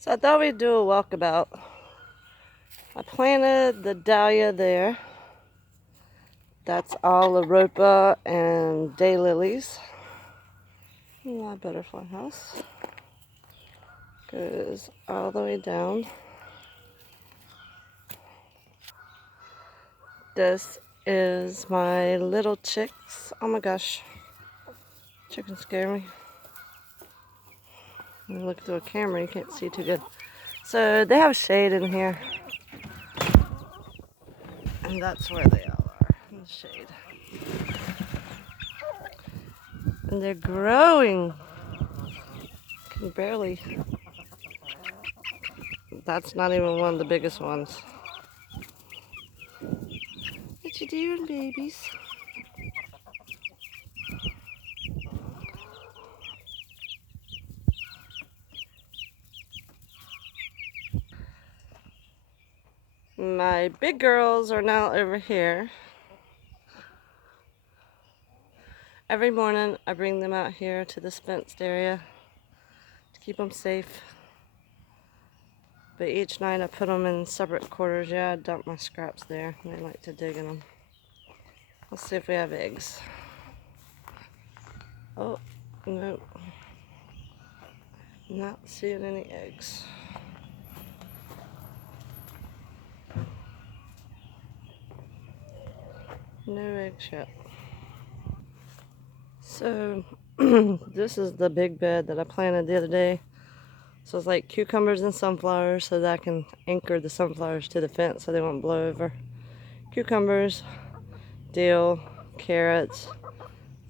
So I thought we'd do a walkabout. I planted the dahlia there. That's all Loropa and daylilies. My butterfly house goes all the way down. This is my little chicks. Oh my gosh, chickens scare me. When you look through a camera, you can't see too good. So they have shade in here, and that's where they all are, in the shade. And they're growing. Can barely. That's not even one of the biggest ones. What you doing, babies? My big girls are now over here. Every morning I bring them out here to this fenced area to keep them safe. But each night I put them in separate quarters. Yeah, I dump my scraps there. They like to dig in them. Let's see if we have eggs. Oh, no. Not seeing any eggs. No eggs yet. So, this is the big bed that I planted the other day. So it's like cucumbers and sunflowers so that I can anchor the sunflowers to the fence so they won't blow over. Cucumbers, dill, carrots,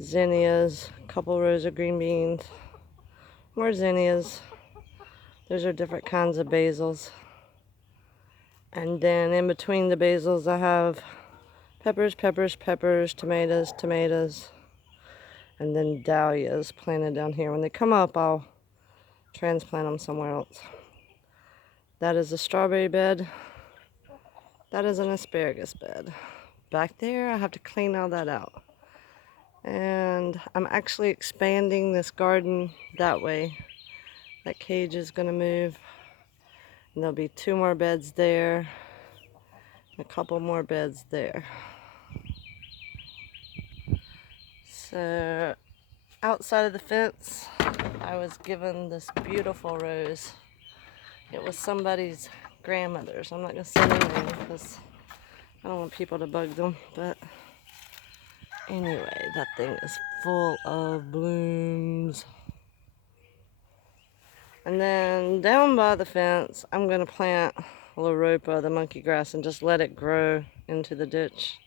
zinnias, a couple rows of green beans, more zinnias. Those are different kinds of basils. And then in between the basils I have peppers, tomatoes, and then dahlias planted down here. When they come up, I'll transplant them somewhere else. That is a strawberry bed. That is an asparagus bed. Back there, I have to clean all that out. And I'm actually expanding this garden that way. That cage is gonna move. And there'll be 2 more beds there, a couple more beds there. So outside of the fence, I was given this beautiful rose. It was somebody's grandmother's. I'm not gonna say their name because I don't want people to bug them, but anyway, that thing is full of blooms. And then down by the fence, I'm gonna plant Loropa, the monkey grass, and just let it grow into the ditch.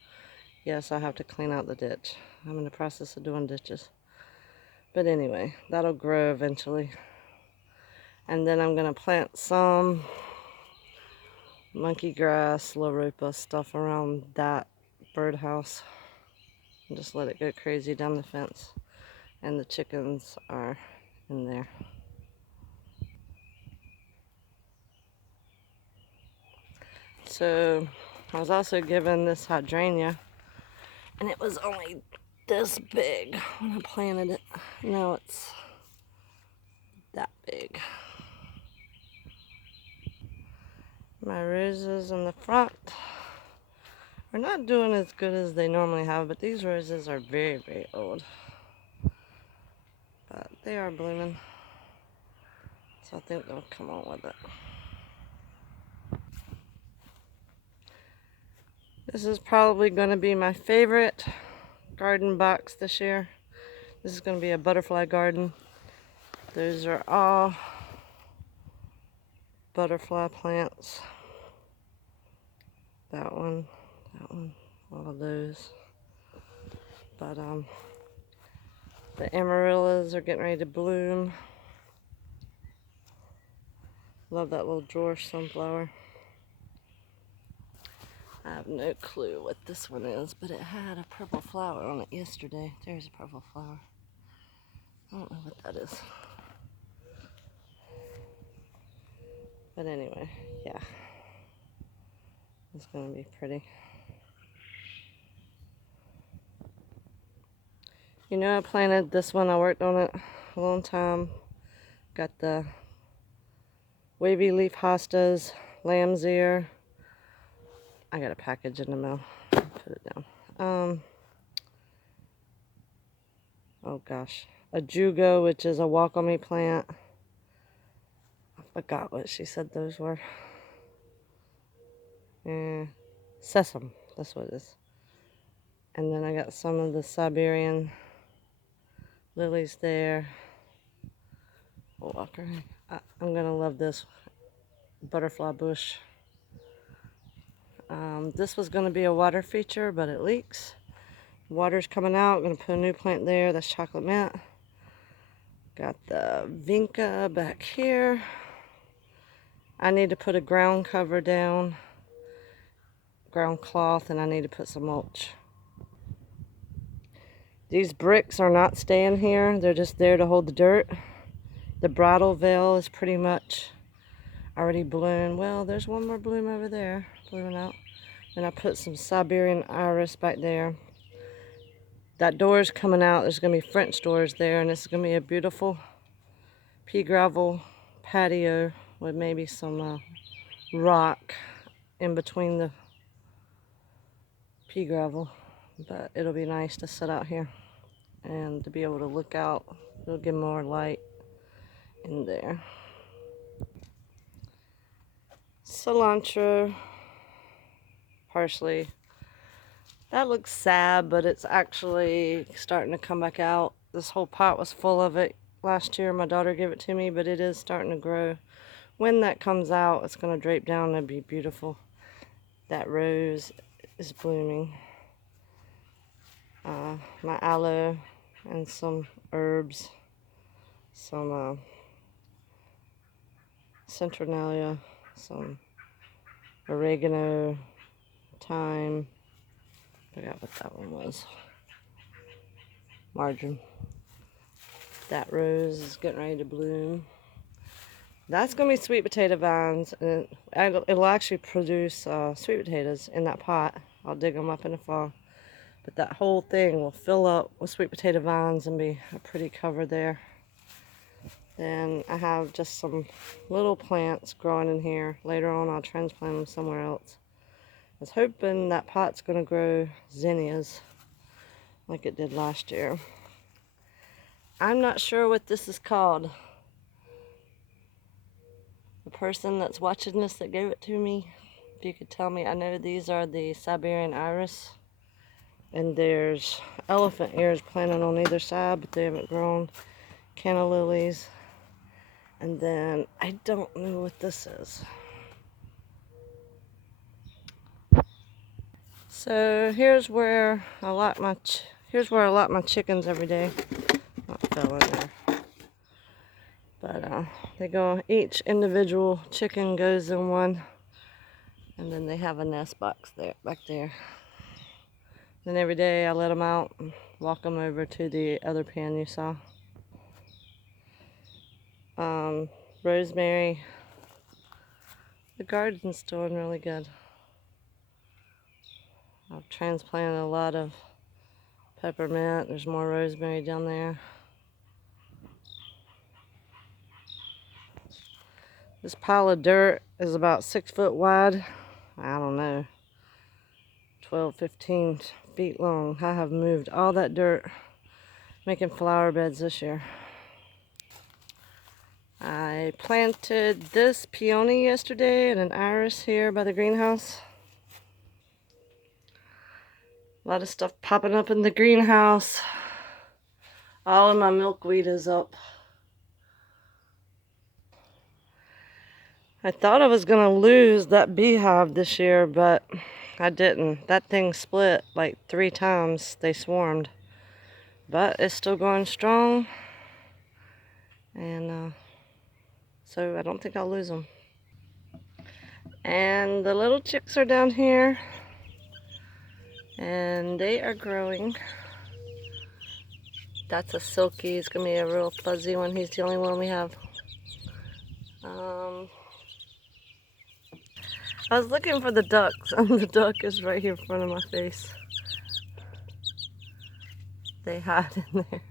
Yes, I have to clean out the ditch. I'm in the process of doing ditches. But anyway, that'll grow eventually. And then I'm gonna plant some monkey grass, Loropa stuff around that birdhouse. And just let it go crazy down the fence. And the chickens are in there. So I was also given this hydrangea, and it was only this big when I planted it. Now it's that big. My roses in the front are not doing as good as they normally have, but these roses are very, very old. But they are blooming, so I think they'll come on with it. This is probably going to be my favorite garden box this year. This is going to be a butterfly garden. Those are all butterfly plants. That one, all of those. But the amaryllis are getting ready to bloom. Love that little drawer sunflower. I have no clue what this one is, but it had a purple flower on it yesterday. There's a purple flower. I don't know what that is. But anyway, yeah. It's gonna be pretty. You know, I planted this one. I worked on it a long time. Got the wavy leaf hostas, lamb's ear. I got a package in the mail. Put it down. Oh gosh, a jugo, which is a wakame plant. I forgot what she said those were. Sesame, that's what it is. And then I got some of the Siberian lilies there. Walker. I'm gonna love this butterfly bush. This was gonna be a water feature, but it leaks. Water's coming out. I'm gonna put a new plant there. That's chocolate mint. Got the vinca back here. I need to put a ground cover down, ground cloth, and I need to put some mulch. These bricks are not staying here. They're just there to hold the dirt. The bridal veil is pretty much already bloomed. Well, there's one more bloom over there, blooming out. And I put some Siberian iris back there. That door is coming out. There's going to be French doors there, and it's going to be a beautiful pea gravel patio with maybe some rock in between the pea gravel. But it'll be nice to sit out here and to be able to look out. It'll give more light in there. Cilantro, parsley. That looks sad, but it's actually starting to come back out. This whole pot was full of it last year. My daughter gave it to me, but it is starting to grow. When that comes out, it's going to drape down and be beautiful. That rose is blooming. My aloe and some herbs, some centralia, some oregano, thyme. I forgot what that one was. Marjoram. That rose is getting ready to bloom. That's going to be sweet potato vines, and it'll actually produce sweet potatoes in that pot. I'll dig them up in the fall. But that whole thing will fill up with sweet potato vines and be a pretty cover there. Then I have just some little plants growing in here. Later on I'll transplant them somewhere else. I was hoping that pot's going to grow zinnias like it did last year. I'm not sure what this is called. The person that's watching this that gave it to me, if you could tell me. I know these are the Siberian iris. And there's elephant ears planted on either side, but they haven't grown. Canna lilies. And then I don't know what this is. So here's where I lock my chickens every day. Not fell in there. But they go. Each individual chicken goes in one, and then they have a nest box there back there. Then every day I let them out and walk them over to the other pen you saw. Rosemary. The garden's doing really good. I've transplanted a lot of peppermint. There's more rosemary down there. This pile of dirt is about 6 foot wide. I don't know, 12, 15 feet long. I have moved all that dirt making flower beds this year. I planted this peony yesterday and an iris here by the greenhouse. A lot of stuff popping up in the greenhouse. All of my milkweed is up. I thought I was going to lose that beehive this year, but I didn't. That thing split like 3 times. They swarmed. But it's still going strong. And so I don't think I'll lose them. And the little chicks are down here. And they are growing. That's a silky. It's going to be a real fuzzy one. He's the only one we have. I was looking for the ducks, and the duck is right here in front of my face. They hide in there.